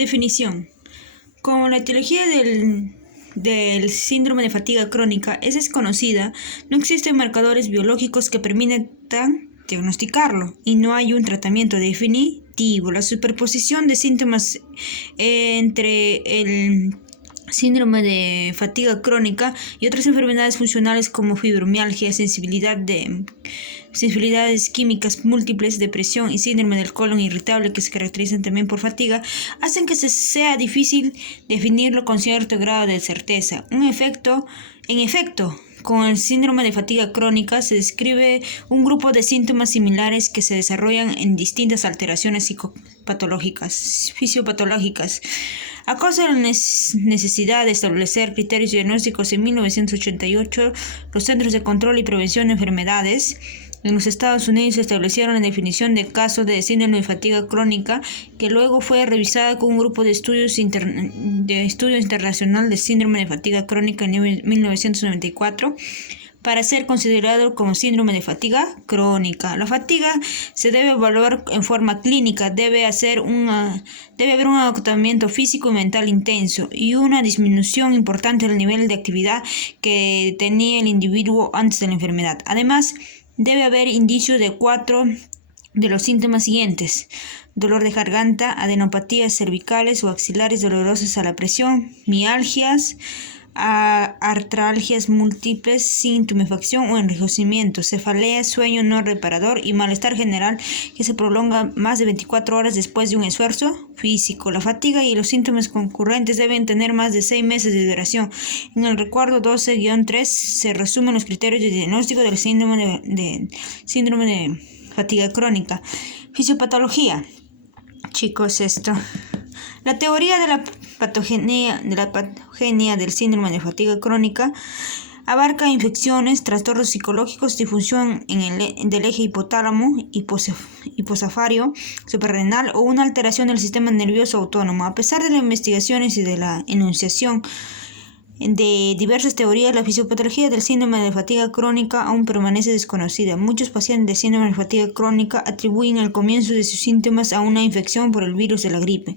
Definición. Como la etiología del síndrome de fatiga crónica es desconocida, no existen marcadores biológicos que permitan diagnosticarlo y no hay un tratamiento definitivo. La superposición de síntomas entre el síndrome de fatiga crónica y otras enfermedades funcionales como fibromialgia, sensibilidades químicas múltiples, depresión y síndrome del colon irritable, que se caracterizan también por fatiga, hacen que sea difícil definirlo con cierto grado de certeza. En efecto, con el síndrome de fatiga crónica se describe un grupo de síntomas similares que se desarrollan en distintas alteraciones fisiopatológicas. A causa de la necesidad de establecer criterios diagnósticos, en 1988, los Centros de Control y Prevención de Enfermedades en los Estados Unidos establecieron la definición de caso de síndrome de fatiga crónica, que luego fue revisada con un grupo de estudio internacional de síndrome de fatiga crónica en 1994 para ser considerado como síndrome de fatiga crónica. La fatiga se debe evaluar en forma clínica, debe haber un agotamiento físico y mental intenso y una disminución importante del nivel de actividad que tenía el individuo antes de la enfermedad. Además, debe haber indicios de 4 de los síntomas siguientes: dolor de garganta, adenopatías cervicales o axilares dolorosas a la presión, mialgias, artralgias múltiples sin tumefacción o enrojecimiento, cefalea, sueño no reparador y malestar general que se prolonga más de 24 horas después de un esfuerzo físico. La fatiga y los síntomas concurrentes deben tener más de 6 meses de duración. En el recuadro 12-3 se resumen los criterios de diagnóstico del síndrome de fatiga crónica. Fisiopatología. Chicos, la teoría de la patogenia del síndrome de fatiga crónica abarca infecciones, trastornos psicológicos, difusión del eje hipotálamo, hiposafario, suprarrenal o una alteración del sistema nervioso autónomo. A pesar de las investigaciones y de la enunciación de diversas teorías, la fisiopatología del síndrome de fatiga crónica aún permanece desconocida. Muchos pacientes de síndrome de fatiga crónica atribuyen el comienzo de sus síntomas a una infección por el virus de la gripe.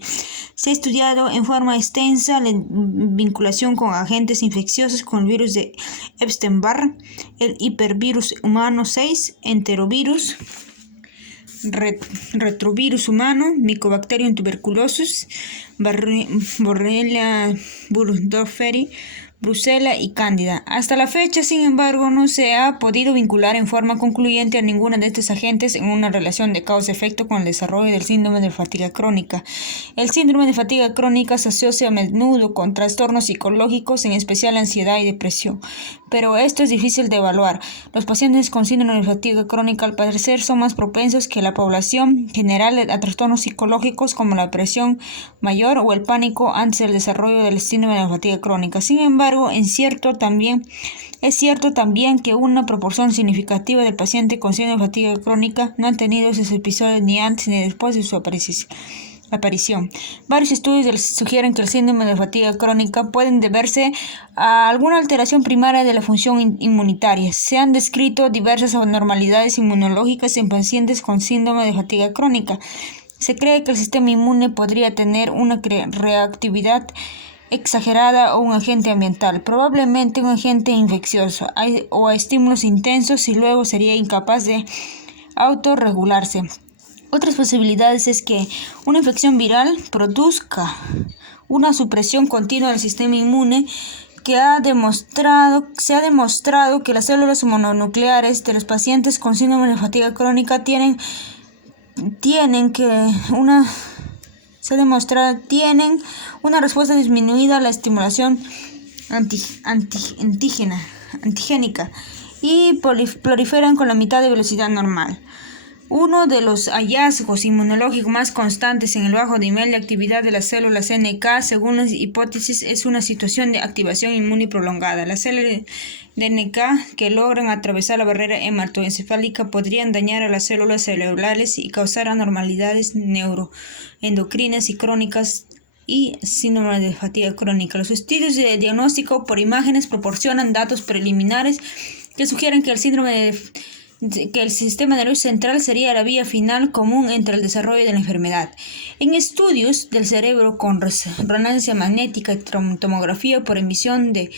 Se ha estudiado en forma extensa la vinculación con agentes infecciosos con el virus de Epstein-Barr, el hipervirus humano 6, enterovirus, retrovirus humano, Mycobacterium tuberculosis, Borrelia burgdorferi, Brucella y Cándida. Hasta la fecha, sin embargo, no se ha podido vincular en forma concluyente a ninguna de estos agentes en una relación de causa-efecto con el desarrollo del síndrome de fatiga crónica. El síndrome de fatiga crónica se asocia a menudo con trastornos psicológicos, en especial ansiedad y depresión, pero esto es difícil de evaluar. Los pacientes con síndrome de fatiga crónica, al parecer, son más propensos que la población general a trastornos psicológicos como la depresión mayor o el pánico antes del desarrollo del síndrome de fatiga crónica. Sin embargo, es cierto también que una proporción significativa del paciente con síndrome de fatiga crónica no han tenido esos episodios ni antes ni después de su aparición. Varios estudios sugieren que el síndrome de fatiga crónica pueden deberse a alguna alteración primaria de la función inmunitaria. Se han descrito diversas anormalidades inmunológicas en pacientes con síndrome de fatiga crónica. Se cree que el sistema inmune podría tener una reactividad exagerada o un agente ambiental, probablemente un agente infeccioso, o a estímulos intensos, y luego sería incapaz de autorregularse. Otras posibilidades es que una infección viral produzca una supresión continua del sistema inmune se ha demostrado que las células mononucleares de los pacientes con síndrome de fatiga crónica tienen una respuesta disminuida a la estimulación antigénica y proliferan con la mitad de velocidad normal. Uno de los hallazgos inmunológicos más constantes en el bajo nivel de actividad de las células NK, según las hipótesis, es una situación de activación inmune prolongada. Las células de NK que logran atravesar la barrera hematoencefálica podrían dañar a las células celulares y causar anormalidades neuroendocrinas y crónicas y síndrome de fatiga crónica. Los estudios de diagnóstico por imágenes proporcionan datos preliminares que sugieren que el síndrome que el sistema nervioso central sería la vía final común entre el desarrollo de la enfermedad. En estudios del cerebro con resonancia magnética y tomografía por emisión de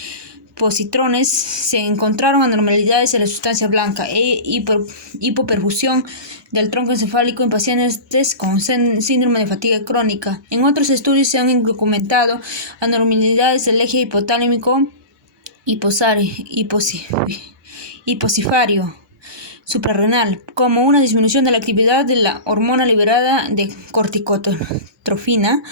positrones se encontraron anormalidades en la sustancia blanca e hipoperfusión del tronco encefálico en pacientes con síndrome de fatiga crónica. En otros estudios se han documentado anormalidades del eje hipotálico hipocifario suprarrenal, como una disminución de la actividad de la hormona liberada de corticotrofina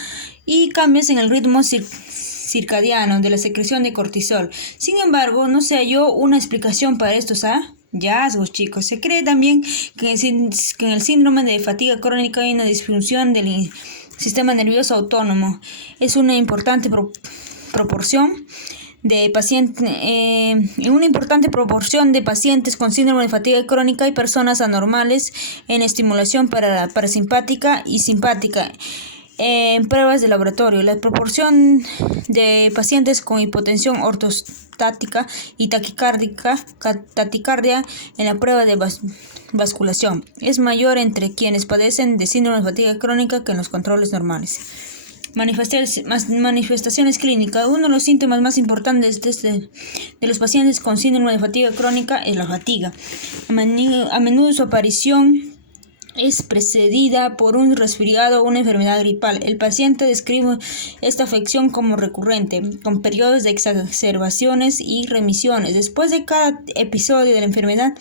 y cambios en el ritmo circadiano de la secreción de cortisol. Sin embargo, no se halló una explicación para estos hallazgos, chicos. Se cree también que en el síndrome de fatiga crónica hay una disfunción del sistema nervioso autónomo. Es una importante proporción de una importante proporción de pacientes con síndrome de fatiga crónica y personas anormales en estimulación parasimpática y simpática. En pruebas de laboratorio, la proporción de pacientes con hipotensión ortostática y taquicardia en la prueba de basculación es mayor entre quienes padecen de síndrome de fatiga crónica que en los controles normales. Manifestaciones clínicas. Uno de los síntomas más importantes de los pacientes con síndrome de fatiga crónica es la fatiga. A menudo su aparición es precedida por un resfriado o una enfermedad gripal. El paciente describe esta afección como recurrente, con periodos de exacerbaciones y remisiones. Después de cada episodio de la enfermedad,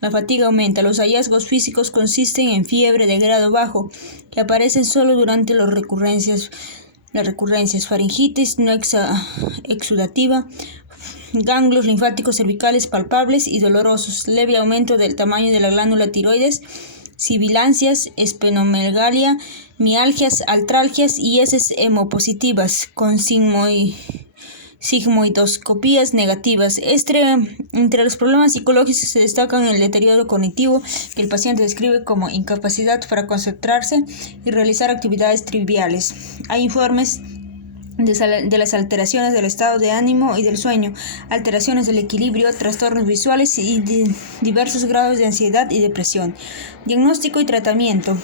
la fatiga aumenta. Los hallazgos físicos consisten en fiebre de grado bajo, que aparecen solo durante las recurrencias, faringitis no exudativa, ganglios linfáticos cervicales palpables y dolorosos, leve aumento del tamaño de la glándula tiroides, sibilancias, esplenomegalia, mialgias, artralgias y heces hemopositivas con sigmoidoscopías negativas. Entre los problemas psicológicos se destacan el deterioro cognitivo, que el paciente describe como incapacidad para concentrarse y realizar actividades triviales. Hay informes de las alteraciones del estado de ánimo y del sueño, alteraciones del equilibrio, trastornos visuales y diversos grados de ansiedad y depresión. Diagnóstico y tratamiento.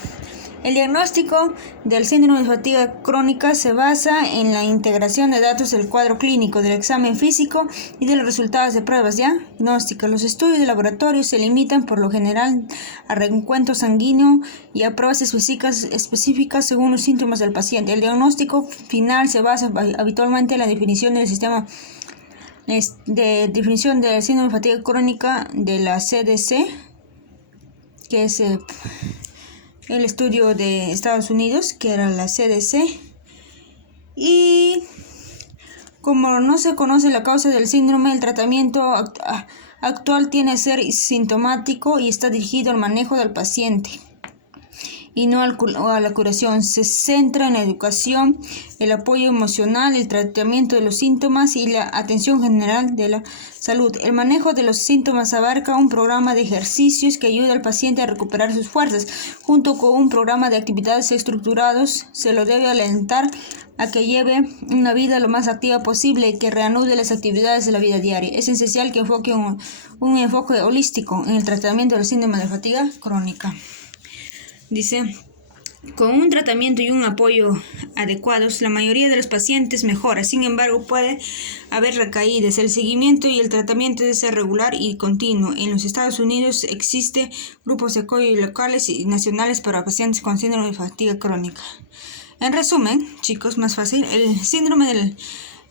El diagnóstico del síndrome de fatiga crónica se basa en la integración de datos del cuadro clínico, del examen físico y de los resultados de pruebas diagnósticas. Los estudios de laboratorio se limitan por lo general a recuento sanguíneo y a pruebas específicas según los síntomas del paciente. El diagnóstico final se basa habitualmente en la definición del sistema de definición del síndrome de fatiga crónica de la CDC, que es el estudio de Estados Unidos, que era la CDC, y como no se conoce la causa del síndrome, el tratamiento actual tiene que ser sintomático y está dirigido al manejo del paciente y no a la curación. Se centra en la educación, el apoyo emocional, el tratamiento de los síntomas y la atención general de la salud. El manejo de los síntomas abarca un programa de ejercicios que ayuda al paciente a recuperar sus fuerzas, junto con un programa de actividades estructurados. Se lo debe alentar a que lleve una vida lo más activa posible y que reanude las actividades de la vida diaria. Es esencial que enfoque un enfoque holístico en el tratamiento del síndrome de fatiga crónica. Dice, con un tratamiento y un apoyo adecuados, la mayoría de los pacientes mejora. Sin embargo, puede haber recaídas. El seguimiento y el tratamiento debe ser regular y continuo. En los Estados Unidos existen grupos de apoyo locales y nacionales para pacientes con síndrome de fatiga crónica. En resumen, chicos, más fácil,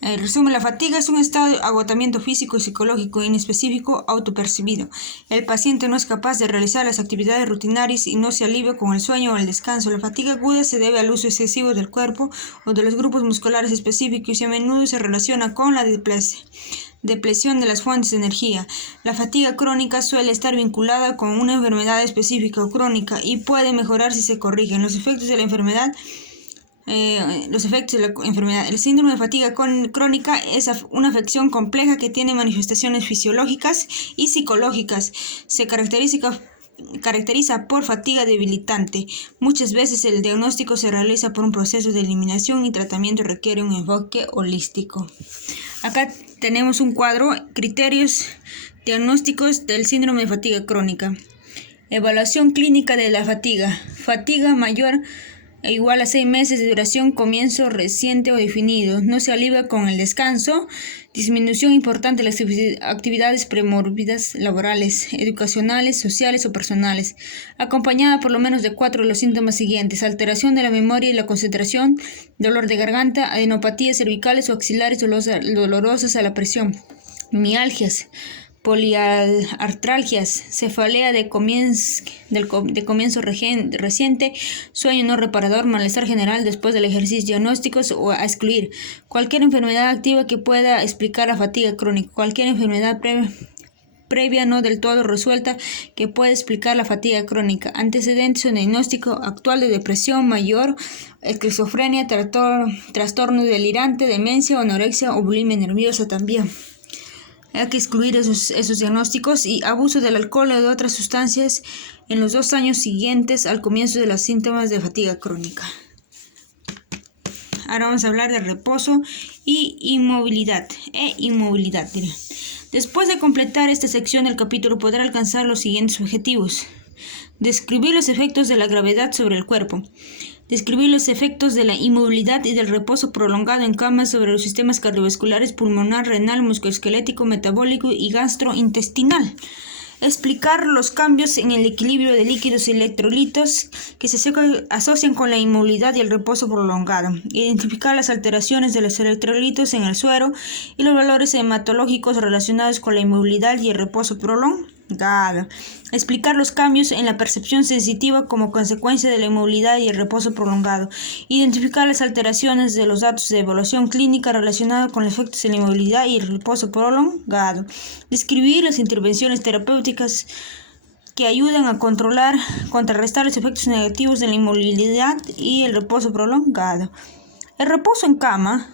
la fatiga es un estado de agotamiento físico y psicológico inespecífico autopercibido. El paciente no es capaz de realizar las actividades rutinarias y no se alivia con el sueño o el descanso. La fatiga aguda se debe al uso excesivo del cuerpo o de los grupos musculares específicos y a menudo se relaciona con la depleción de las fuentes de energía. La fatiga crónica suele estar vinculada con una enfermedad específica o crónica y puede mejorar si se corrigen los efectos de la enfermedad. El síndrome de fatiga crónica es una afección compleja que tiene manifestaciones fisiológicas y psicológicas. Se caracteriza por fatiga debilitante. Muchas veces el diagnóstico se realiza por un proceso de eliminación y tratamiento requiere un enfoque holístico. Acá tenemos un cuadro, criterios diagnósticos del síndrome de fatiga crónica. Evaluación clínica de la fatiga. Fatiga mayor e igual a 6 meses de duración, comienzo reciente o definido. No se alivia con el descanso. Disminución importante de las actividades premórbidas laborales, educacionales, sociales o personales, acompañada por lo menos de 4 de los síntomas siguientes: alteración de la memoria y la concentración, dolor de garganta, adenopatías cervicales o axilares dolorosas a la presión, mialgias, poliartralgias, cefalea de comienzo reciente, sueño no reparador, malestar general después del ejercicio, diagnósticos o a excluir. Cualquier enfermedad activa que pueda explicar la fatiga crónica. Cualquier enfermedad previa no del todo resuelta que pueda explicar la fatiga crónica. Antecedentes o diagnóstico actual de depresión mayor, esquizofrenia, trastorno delirante, demencia, anorexia o bulimia nerviosa también. Hay que excluir esos diagnósticos. Y abuso del alcohol o de otras sustancias en los 2 años siguientes al comienzo de los síntomas de fatiga crónica. Ahora vamos a hablar de reposo y inmovilidad. Después de completar esta sección del capítulo podrá alcanzar los siguientes objetivos: describir los efectos de la gravedad sobre el cuerpo. Describir los efectos de la inmovilidad y del reposo prolongado en cama sobre los sistemas cardiovasculares, pulmonar, renal, musculoesquelético, metabólico y gastrointestinal. Explicar los cambios en el equilibrio de líquidos y electrolitos que se asocian con la inmovilidad y el reposo prolongado. Identificar las alteraciones de los electrolitos en el suero y los valores hematológicos relacionados con la inmovilidad y el reposo prolongado. Explicar los cambios en la percepción sensitiva como consecuencia de la inmovilidad y el reposo prolongado. Identificar las alteraciones de los datos de evaluación clínica relacionados con los efectos de la inmovilidad y el reposo prolongado. Describir las intervenciones terapéuticas que ayudan a contrarrestar los efectos negativos de la inmovilidad y el reposo prolongado. El reposo en cama,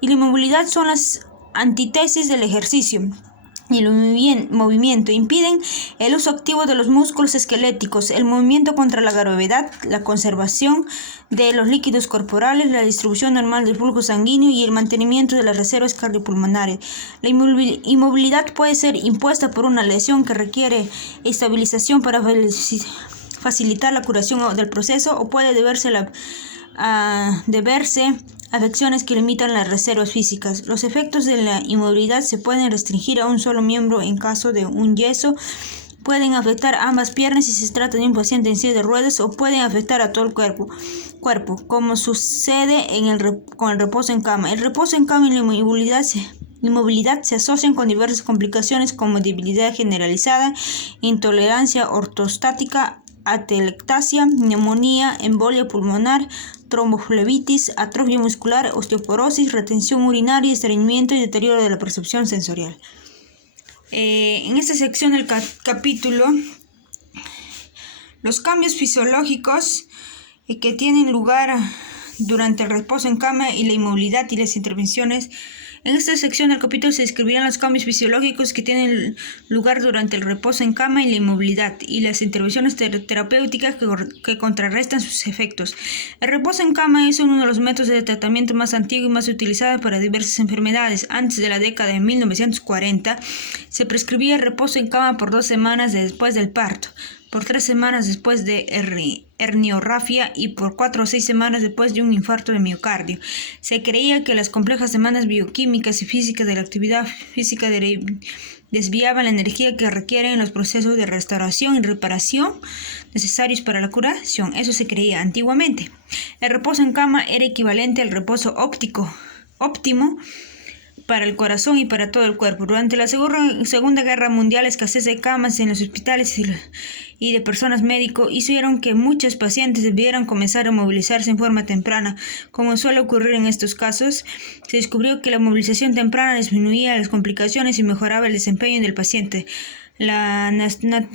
y la inmovilidad son las antítesis del ejercicio y el movimiento. Impiden el uso activo de los músculos esqueléticos, el movimiento contra la gravedad, la conservación de los líquidos corporales, la distribución normal del flujo sanguíneo y el mantenimiento de las reservas cardiopulmonares. La inmovilidad puede ser impuesta por una lesión que requiere estabilización para facilitar la curación del proceso, o puede deberse afecciones que limitan las reservas físicas. Los efectos de la inmovilidad se pueden restringir a un solo miembro en caso de un yeso, pueden afectar ambas piernas si se trata de un paciente en silla de ruedas, o pueden afectar a todo el cuerpo como sucede con el reposo en cama. El reposo en cama y la inmovilidad se asocian con diversas complicaciones como debilidad generalizada, intolerancia ortostática, atelectasia, neumonía, embolia pulmonar, tromboflebitis, atrofia muscular, osteoporosis, retención urinaria, estreñimiento y deterioro de la percepción sensorial. En esta sección del capítulo, los cambios fisiológicos que tienen lugar durante el reposo en cama y la inmovilidad y las intervenciones. En esta sección del capítulo se describirán los cambios fisiológicos que tienen lugar durante el reposo en cama y la inmovilidad y las intervenciones terapéuticas que contrarrestan sus efectos. El reposo en cama es uno de los métodos de tratamiento más antiguos y más utilizados para diversas enfermedades. Antes de la década de 1940 se prescribía el reposo en cama por 2 semanas después del parto, por 3 semanas después de herniorrafia y por 4 o 6 semanas después de un infarto de miocardio. Se creía que las complejas demandas bioquímicas y físicas de la actividad física desviaban la energía que requieren los procesos de restauración y reparación necesarios para la curación. Eso se creía antiguamente. El reposo en cama era equivalente al reposo óptimo para el corazón y para todo el cuerpo. Durante la Segunda Guerra Mundial, la escasez de camas en los hospitales y de personal médico hicieron que muchos pacientes debieran comenzar a movilizarse en forma temprana. Como suele ocurrir en estos casos, se descubrió que la movilización temprana disminuía las complicaciones y mejoraba el desempeño del paciente. La National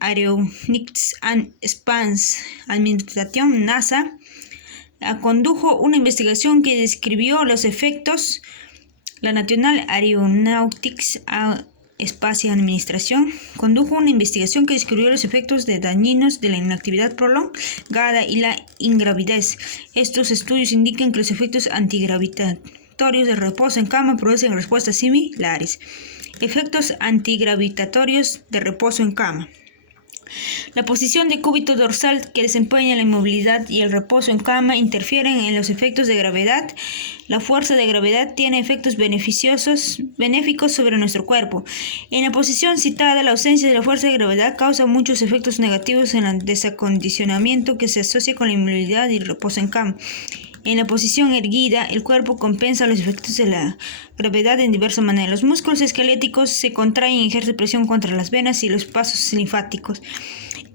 Aeronautics and Space Administration, NASA, condujo una investigación que describió los efectos. La National Aeronautics and Space Administration condujo una investigación que describió los efectos dañinos de la inactividad prolongada y la ingravidez. Estos estudios indican que los efectos antigravitatorios del reposo en cama producen respuestas similares. Efectos antigravitatorios de reposo en cama. La posición de cúbito dorsal que desempeña la inmovilidad y el reposo en cama interfieren en los efectos de gravedad. La fuerza de gravedad tiene efectos benéficos sobre nuestro cuerpo. En la posición citada, la ausencia de la fuerza de gravedad causa muchos efectos negativos en el desacondicionamiento que se asocia con la inmovilidad y el reposo en cama. En la posición erguida, el cuerpo compensa los efectos de la gravedad en diversas maneras. Los músculos esqueléticos se contraen y ejercen presión contra las venas y los vasos linfáticos.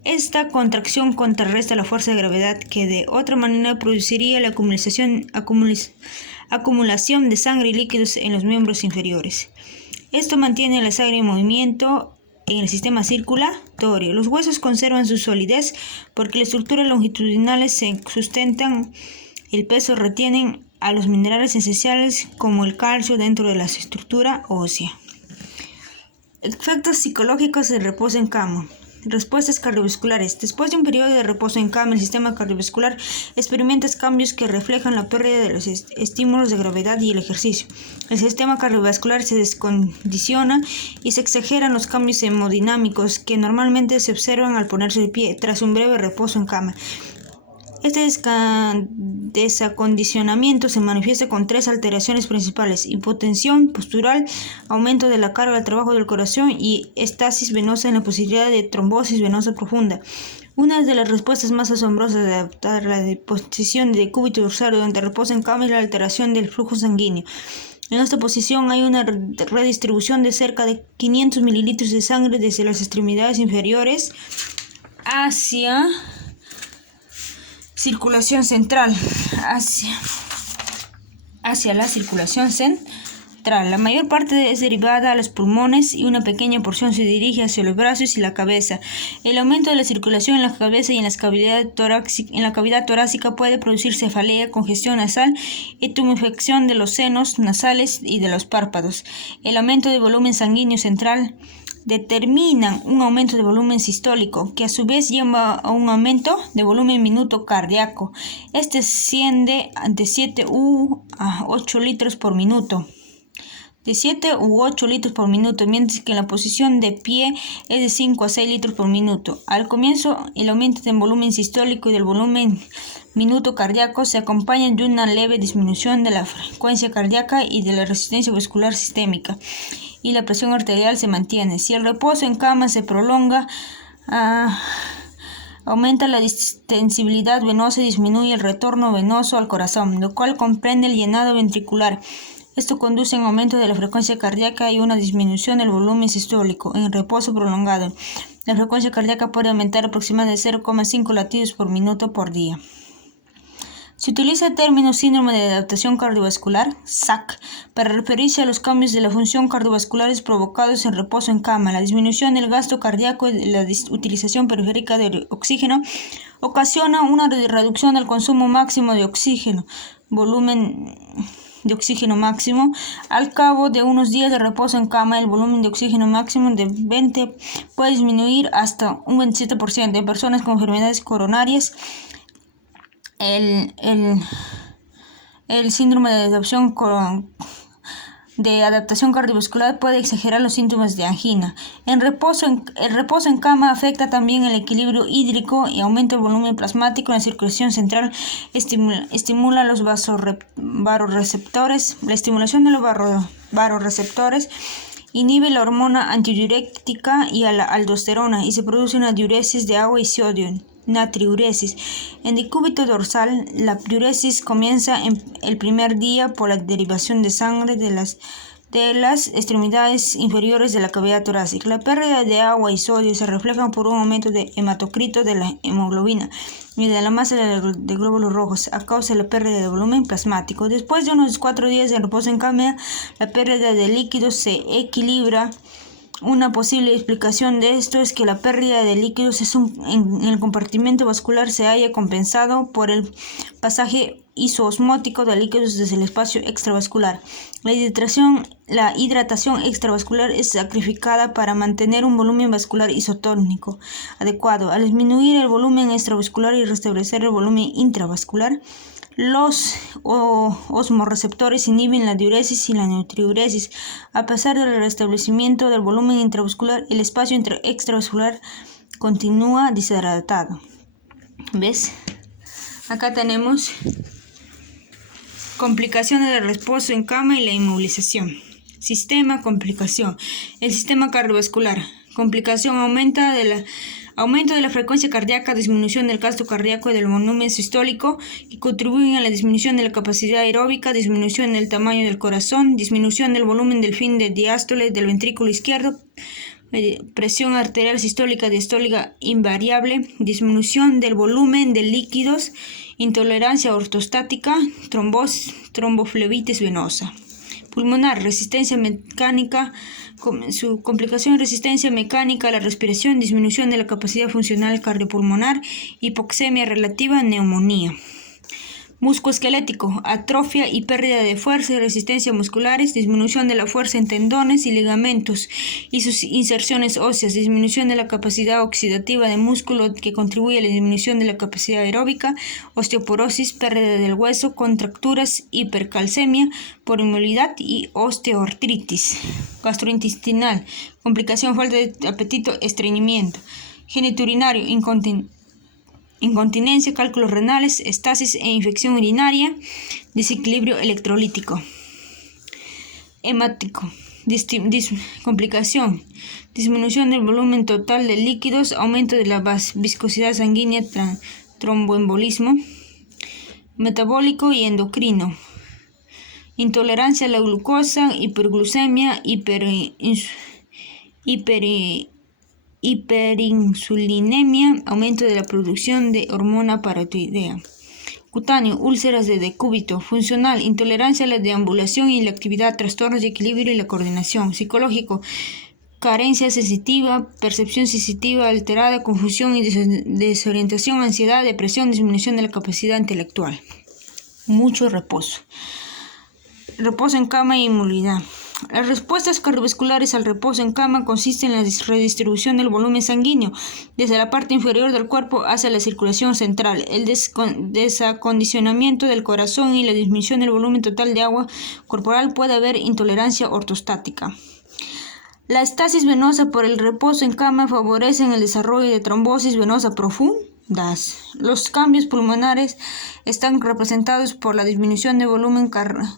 Esta contracción contrarresta la fuerza de gravedad que de otra manera produciría la acumulación de sangre y líquidos en los miembros inferiores. Esto mantiene la sangre en movimiento en el sistema circulatorio. Los huesos conservan su solidez porque las estructuras longitudinales se sustentan. El peso retienen a los minerales esenciales como el calcio dentro de la estructura ósea. Efectos psicológicos del reposo en cama. Respuestas cardiovasculares. Después de un periodo de reposo en cama, el sistema cardiovascular experimenta cambios que reflejan la pérdida de los estímulos de gravedad y el ejercicio. El sistema cardiovascular se descondiciona y se exageran los cambios hemodinámicos que normalmente se observan al ponerse de pie tras un breve reposo en cama. Este desacondicionamiento se manifiesta con 3 alteraciones principales: hipotensión postural, aumento de la carga al trabajo del corazón y estasis venosa en la posibilidad de trombosis venosa profunda. Una de las respuestas más asombrosas de adaptar la posición de cúbito dorsal durante reposo en cama es la alteración del flujo sanguíneo. En esta posición hay una redistribución de cerca de 500 mililitros de sangre desde las extremidades inferiores hacia circulación central, hacia la circulación central. La mayor parte es derivada a los pulmones y una pequeña porción se dirige hacia los brazos y la cabeza. El aumento de la circulación en la cabeza y en la cavidad torácica puede producir cefalea, congestión nasal y tumefacción de los senos nasales y de los párpados. El aumento de volumen sanguíneo central determinan un aumento de volumen sistólico, que a su vez lleva a un aumento de volumen minuto cardíaco. Este asciende de 7 a 8 litros por minuto. Mientras que en la posición de pie es de 5 a 6 litros por minuto. Al comienzo, el aumento del volumen sistólico y del volumen minuto cardíaco se acompaña de una leve disminución de la frecuencia cardíaca y de la resistencia vascular sistémica, y la presión arterial se mantiene. Si el reposo en cama se prolonga, aumenta la distensibilidad venosa y disminuye el retorno venoso al corazón, lo cual comprende el llenado ventricular. Esto conduce a un aumento de la frecuencia cardíaca y una disminución del volumen sistólico. En reposo prolongado, la frecuencia cardíaca puede aumentar aproximadamente 0,5 latidos por minuto por día. Se utiliza el término síndrome de adaptación cardiovascular, SAC, para referirse a los cambios de la función cardiovasculares provocados en reposo en cama. La disminución del gasto cardíaco y la utilización periférica de oxígeno ocasiona una reducción del consumo máximo de oxígeno, volumen de oxígeno máximo. Al cabo de unos días de reposo en cama, el volumen de oxígeno máximo de 20 puede disminuir hasta un 27%. En personas con enfermedades coronarias, el síndrome de adaptación cardiovascular puede exagerar los síntomas de angina. El reposo en cama afecta también el equilibrio hídrico y aumenta el volumen plasmático en la circulación central. Estimula los vasoreceptores. La estimulación de los vasoreceptores inhibe la hormona antidiurética y a la aldosterona, y se produce una diuresis de agua y sodio, natriuresis. En el cúbito dorsal, la diuresis comienza en el primer día por la derivación de sangre de las extremidades inferiores de la cavidad torácica. La pérdida de agua y sodio se refleja por un aumento de hematocrito, de la hemoglobina y de la masa de glóbulos rojos a causa de la pérdida de volumen plasmático. Después de unos 4 días de reposo en cama, la pérdida de líquidos se equilibra. Una posible explicación de esto es que la pérdida de líquidos en el compartimento vascular se haya compensado por el pasaje isoosmótico de líquidos desde el espacio extravascular. La hidratación extravascular es sacrificada para mantener un volumen vascular isotónico adecuado. Al disminuir el volumen extravascular y restablecer el volumen intravascular, los osmorreceptores inhiben la diuresis y la natriuresis. A pesar del restablecimiento del volumen intravascular, el espacio extravascular continúa deshidratado. ¿Ves? Acá tenemos complicaciones del reposo en cama y la inmovilización. Sistema, complicación. El sistema cardiovascular. Complicación, aumento de la frecuencia cardíaca, disminución del gasto cardíaco y del volumen sistólico, que contribuyen a la disminución de la capacidad aeróbica, disminución del tamaño del corazón, disminución del volumen del fin de diástole del ventrículo izquierdo, presión arterial sistólica diastólica invariable, disminución del volumen de líquidos, intolerancia ortostática, tromboflebitis venosa. Pulmonar, resistencia mecánica, su complicación, resistencia mecánica a la respiración, disminución de la capacidad funcional cardiopulmonar, hipoxemia relativa, neumonía. Musculoesquelético, atrofia y pérdida de fuerza y resistencia musculares, disminución de la fuerza en tendones y ligamentos y sus inserciones óseas, disminución de la capacidad oxidativa de músculo que contribuye a la disminución de la capacidad aeróbica, osteoporosis, pérdida del hueso, contracturas, hipercalcemia por inmovilidad y osteoartritis. Gastrointestinal, complicación, falta de apetito, estreñimiento. Genitourinario, incontinencia, cálculos renales, estasis e infección urinaria, desequilibrio electrolítico. Hemático, complicación, disminución del volumen total de líquidos, aumento de la viscosidad sanguínea, tromboembolismo. Metabólico y endocrino, intolerancia a la glucosa, hiperglucemia, hiperinsulinemia, aumento de la producción de hormona paratiroidea. Cutáneo, úlceras de decúbito. Funcional, intolerancia a la deambulación y la actividad, trastornos de equilibrio y la coordinación. Psicológico, carencia sensitiva, percepción sensitiva alterada, confusión y desorientación, ansiedad, depresión, disminución de la capacidad intelectual. Mucho reposo. Reposo en cama y inmovilidad. Las respuestas cardiovasculares al reposo en cama consisten en la redistribución del volumen sanguíneo desde la parte inferior del cuerpo hacia la circulación central, el desacondicionamiento del corazón y la disminución del volumen total de agua corporal. Puede haber intolerancia ortostática. La estasis venosa por el reposo en cama favorece el desarrollo de trombosis venosa profundas. Los cambios pulmonares están representados por la disminución de volumen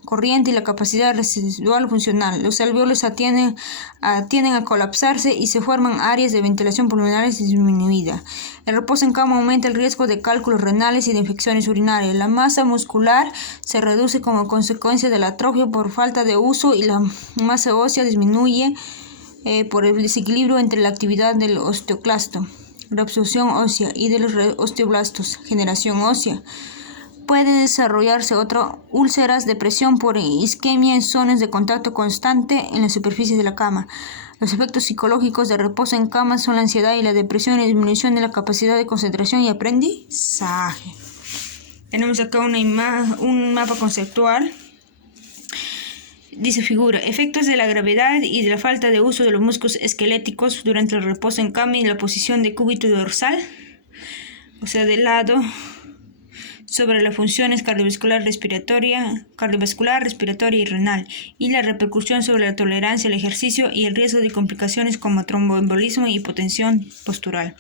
corriente y la capacidad residual funcional. Los alveolos tienden a colapsarse y se forman áreas de ventilación pulmonares disminuida. El reposo en cama aumenta el riesgo de cálculos renales y de infecciones urinarias. La masa muscular se reduce como consecuencia de la atrofia por falta de uso y la masa ósea disminuye por el desequilibrio entre la actividad del osteoclasto, reabsorción ósea, y de los osteoblastos, generación ósea. Puede desarrollarse úlceras de presión por isquemia en zonas de contacto constante en la superficie de la cama. Los efectos psicológicos de reposo en cama son la ansiedad y la depresión y la disminución de la capacidad de concentración y aprendizaje. Tenemos acá un mapa conceptual. Dice figura, efectos de la gravedad y de la falta de uso de los músculos esqueléticos durante el reposo en cama y la posición de cúbito dorsal, o sea, de lado, sobre las funciones cardiovascular, respiratoria y renal, y la repercusión sobre la tolerancia al ejercicio y el riesgo de complicaciones como tromboembolismo y hipotensión postural.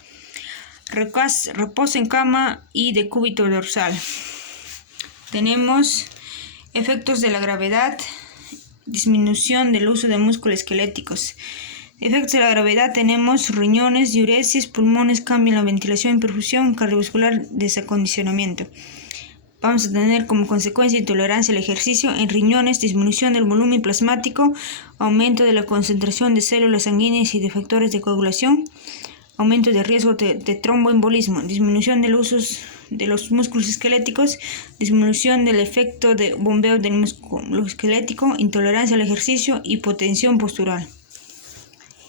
Reposo en cama y de cúbito dorsal. Tenemos efectos de la gravedad, disminución del uso de músculos esqueléticos. Efectos de la gravedad tenemos riñones, diuresis, pulmones, cambio en la ventilación y perfusión cardiovascular, desacondicionamiento. Vamos a tener como consecuencia intolerancia al ejercicio en riñones, disminución del volumen plasmático, aumento de la concentración de células sanguíneas y de factores de coagulación, aumento de riesgo de tromboembolismo, disminución del uso de los músculos esqueléticos, disminución del efecto de bombeo del músculo esquelético, intolerancia al ejercicio, hipotensión postural.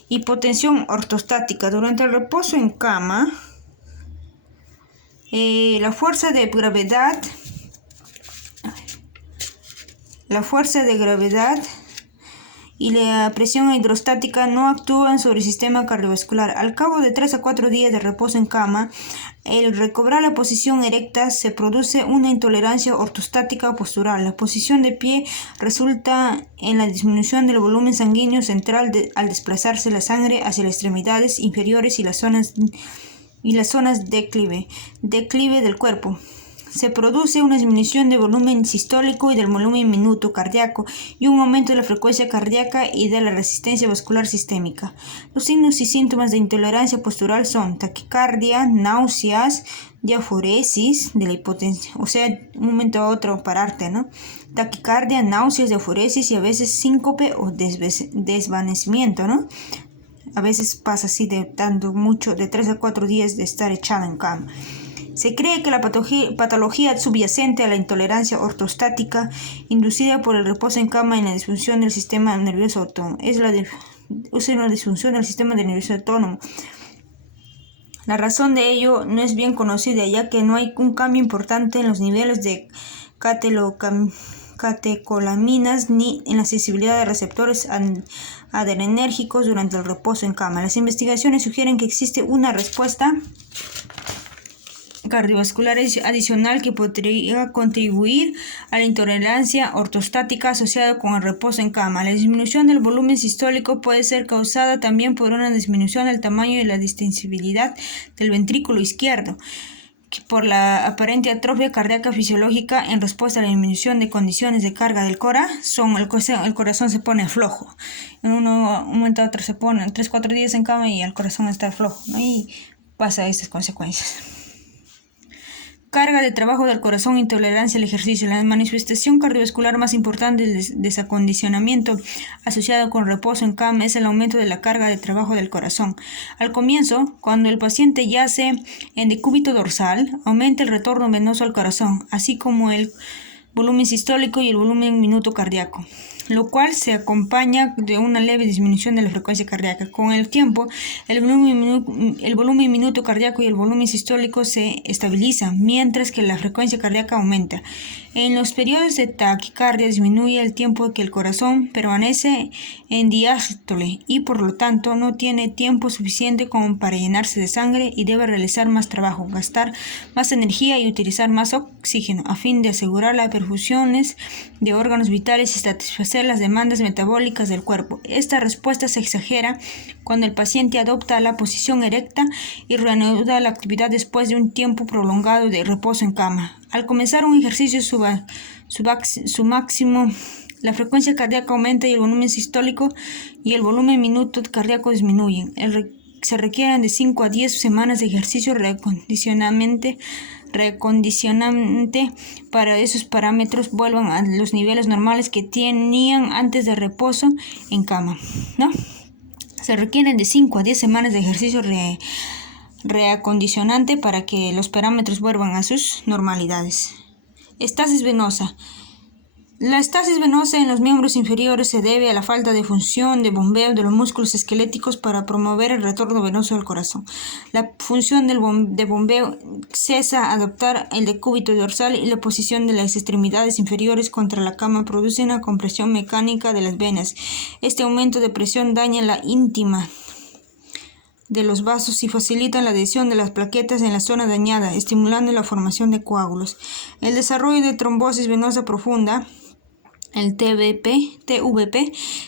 Hipotensión ortostática. Durante el reposo en cama, la fuerza de gravedad y la presión hidrostática no actúan sobre el sistema cardiovascular. Al cabo de 3 a 4 días de reposo en cama, al recobrar la posición erecta se produce una intolerancia ortostática postural. La posición de pie resulta en la disminución del volumen sanguíneo central al desplazarse la sangre hacia las extremidades inferiores y las zonas declive del cuerpo. Se produce una disminución del volumen sistólico y del volumen minuto cardíaco y un aumento de la frecuencia cardíaca y de la resistencia vascular sistémica. Los signos y síntomas de intolerancia postural son taquicardia, náuseas, diaforesis de la hipotensión, o sea, un momento a otro pararte, ¿no? Taquicardia, náuseas, diaforesis y a veces síncope o desvanecimiento, ¿no? A veces pasa así de 3 a 4 días de estar echado en cama. Se cree que la patología subyacente a la intolerancia ortostática inducida por el reposo en cama y la disfunción del sistema nervioso autónomo es una disfunción del sistema nervioso autónomo. La razón de ello no es bien conocida, ya que no hay un cambio importante en los niveles de catecolaminas ni en la sensibilidad de receptores adrenérgicos durante el reposo en cama. Las investigaciones sugieren que existe una respuesta cardiovascular adicional que podría contribuir a la intolerancia ortostática asociada con el reposo en cama. La disminución del volumen sistólico puede ser causada también por una disminución del tamaño y la distensibilidad del ventrículo izquierdo, por la aparente atrofia cardíaca fisiológica en respuesta a la disminución de condiciones de carga del corazón. El corazón se pone flojo. En un momento a otro se pone 3-4 días en cama y el corazón está flojo, ¿no? Y pasa estas consecuencias. Carga de trabajo del corazón, intolerancia al ejercicio. La manifestación cardiovascular más importante del desacondicionamiento asociado con reposo en cama es el aumento de la carga de trabajo del corazón. Al comienzo, cuando el paciente yace en decúbito dorsal, aumenta el retorno venoso al corazón, así como el volumen sistólico y el volumen minuto cardíaco, lo cual se acompaña de una leve disminución de la frecuencia cardíaca. Con el tiempo, el volumen minuto cardíaco y el volumen sistólico se estabilizan, mientras que la frecuencia cardíaca aumenta. En los periodos de taquicardia disminuye el tiempo que el corazón permanece en diástole y por lo tanto no tiene tiempo suficiente como para llenarse de sangre y debe realizar más trabajo, gastar más energía y utilizar más oxígeno a fin de asegurar las perfusiones de órganos vitales y satisfacer las demandas metabólicas del cuerpo. Esta respuesta se exagera cuando el paciente adopta la posición erecta y reanuda la actividad después de un tiempo prolongado de reposo en cama. Al comenzar un ejercicio su máximo, la frecuencia cardíaca aumenta y el volumen sistólico y el volumen minuto cardíaco disminuyen. Se requieren de 5 a 10 semanas de ejercicio reacondicionante para que esos parámetros vuelvan a los niveles normales que tenían antes de reposo en cama, ¿no? Se requieren de 5 a 10 semanas de ejercicio reacondicionante para que los parámetros vuelvan a sus normalidades. Estasis venosa. La estasis venosa en los miembros inferiores se debe a la falta de función de bombeo de los músculos esqueléticos para promover el retorno venoso al corazón. La función de bombeo cesa al adoptar el decúbito dorsal y la posición de las extremidades inferiores contra la cama produce una compresión mecánica de las venas. Este aumento de presión daña la íntima de los vasos y facilita la adhesión de las plaquetas en la zona dañada, estimulando la formación de coágulos. El desarrollo de trombosis venosa profunda, el TVP,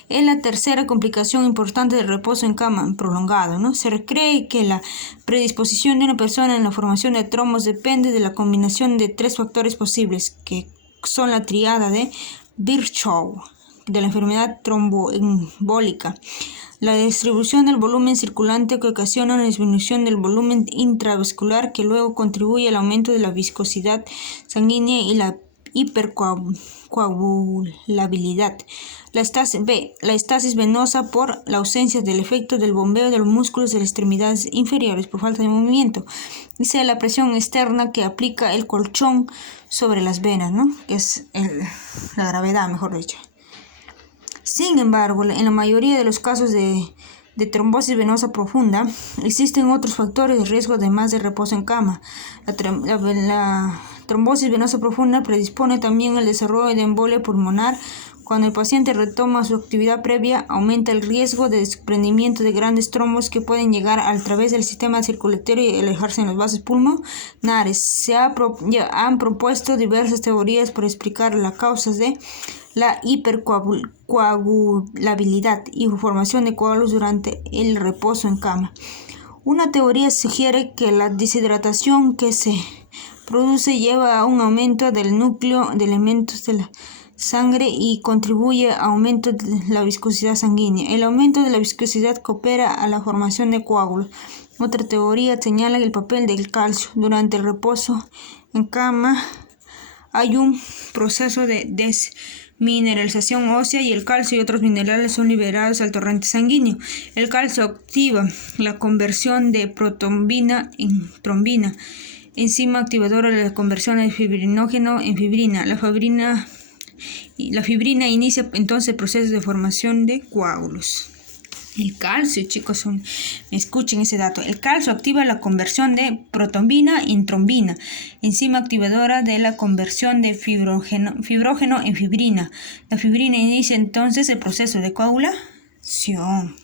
es la tercera complicación importante del reposo en cama prolongado, ¿no? Se cree que la predisposición de una persona en la formación de trombos depende de la combinación de 3 factores posibles, que son la tríada de Virchow, de la enfermedad tromboembólica, la distribución del volumen circulante que ocasiona una disminución del volumen intravascular que luego contribuye al aumento de la viscosidad sanguínea y la hipercoagulabilidad. La estasis venosa por la ausencia del efecto del bombeo de los músculos de las extremidades inferiores por falta de movimiento. Dice la presión externa que aplica el colchón sobre las venas, ¿no? Que es la gravedad, mejor dicho. Sin embargo, en la mayoría de los casos de trombosis venosa profunda, existen otros factores de riesgo además de reposo en cama. La trombosis venosa profunda predispone también al desarrollo de embolia pulmonar Cuando el paciente retoma su actividad previa, aumenta el riesgo de desprendimiento de grandes trombos que pueden llegar a través del sistema circulatorio y alojarse en los vasos pulmonares. Han propuesto diversas teorías para explicar las causas de la hipercoagulabilidad y formación de coágulos durante el reposo en cama. Una teoría sugiere que la deshidratación que se produce lleva a un aumento del núcleo de elementos de la sangre y contribuye a aumento de la viscosidad sanguínea. El aumento de la viscosidad coopera a la formación de coágulos. Otra teoría señala el papel del calcio. Durante el reposo en cama hay un proceso de desmineralización ósea y el calcio y otros minerales son liberados al torrente sanguíneo. El calcio activa la conversión de protombina en trombina, enzima activadora de la conversión de fibrinógeno en fibrina. La fibrina inicia entonces el proceso de formación de coágulos. El calcio, chicos, escuchen ese dato. El calcio activa la conversión de protombina en trombina, enzima activadora de la conversión de fibrógeno en fibrina. La fibrina inicia entonces el proceso de coagulación.